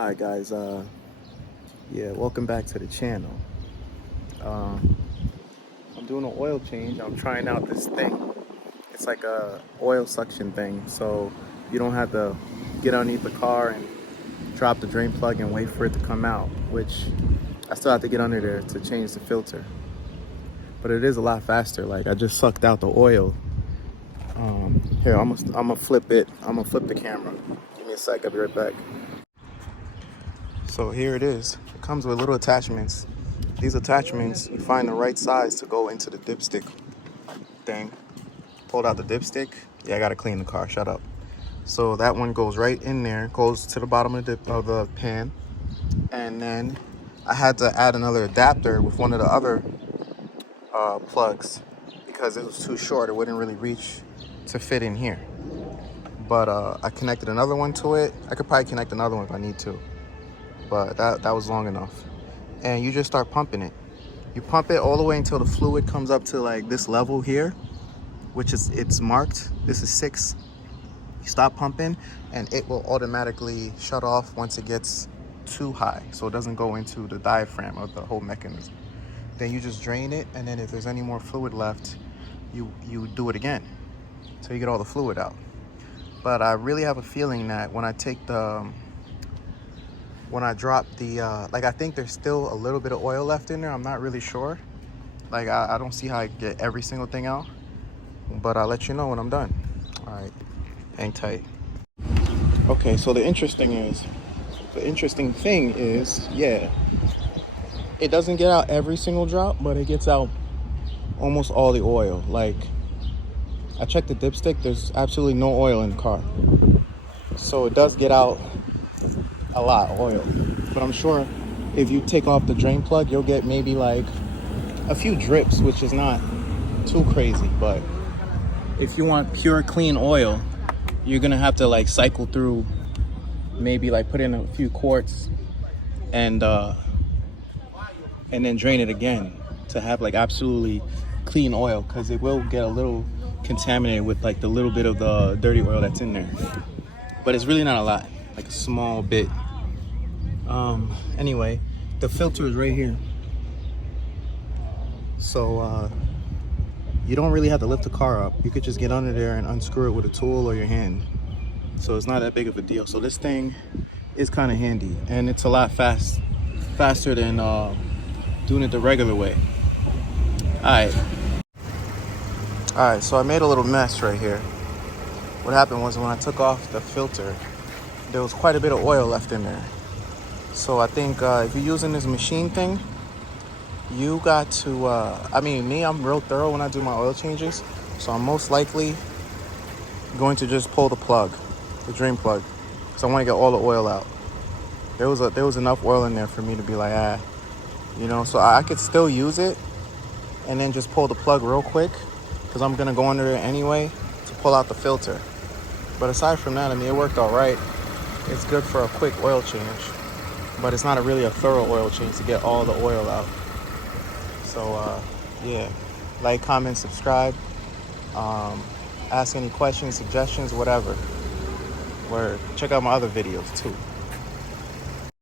Alright guys, yeah, welcome back to the channel. I'm doing an oil change. I'm trying out this thing. It's like a oil suction thing, so you don't have to get underneath the car and drop the drain plug and wait for it to come out, which I still have to get under there to change the filter. But it is a lot faster. Like, I just sucked out the oil. Here, I'm gonna flip it. I'm gonna flip the camera. Give me a sec, I'll be right back. So here it is. It comes with little attachments. These attachments, you find the right size to go into the dipstick thing. Pulled out the dipstick. Yeah, I gotta clean the car, shut up. So that one goes right in there, goes to the bottom of the pan. And then I had to add another adapter with one of the other plugs because it was too short. It wouldn't really reach to fit in here. But I connected another one to it. I could probably connect another one if I need to. But that was long enough. And you just start pumping it. You pump it all the way until the fluid comes up to like this level here, which is, it's marked. This is 6. You stop pumping and it will automatically shut off once it gets too high, so it doesn't go into the diaphragm of the whole mechanism. Then you just drain it, and then if there's any more fluid left, you do it again till you get all the fluid out. But I really have a feeling that when I take the when I drop the like, I think there's still a little bit of oil left in there. I'm not really sure. Like, I don't see how I get every single thing out, but I'll let you know when I'm done. All right, hang tight. Okay, so the interesting thing is, yeah, it doesn't get out every single drop, but it gets out almost all the oil. Like, I checked the dipstick, there's absolutely no oil in the car. So it does get out a lot of oil. But I'm sure if you take off the drain plug, you'll get maybe like a few drips, which is not too crazy. But if you want pure clean oil, you're gonna have to like cycle through, maybe like put in a few quarts and then drain it again to have like absolutely clean oil, because it will get a little contaminated with like the little bit of the dirty oil that's in there. But it's really not a lot, like a small bit. Anyway, the filter is right here. So you don't really have to lift the car up. You could just get under there and unscrew it with a tool or your hand. So it's not that big of a deal. So this thing is kind of handy, and it's a lot faster than doing it the regular way. All right, so I made a little mess right here. What happened was, when I took off the filter, there was quite a bit of oil left in there. So I think if you're using this machine thing, you got to, I mean, me, I'm real thorough when I do my oil changes. So I'm most likely going to just pull the plug, the drain plug, because I want to get all the oil out. There was enough oil in there for me to be like, you know, so I could still use it and then just pull the plug real quick, because I'm going to go under there anyway to pull out the filter. But aside from that, I mean, it worked all right. It's good for a quick oil change, but it's not really a thorough oil change to get all the oil out. So, yeah, like, comment, subscribe, ask any questions, suggestions, whatever. Check out my other videos too.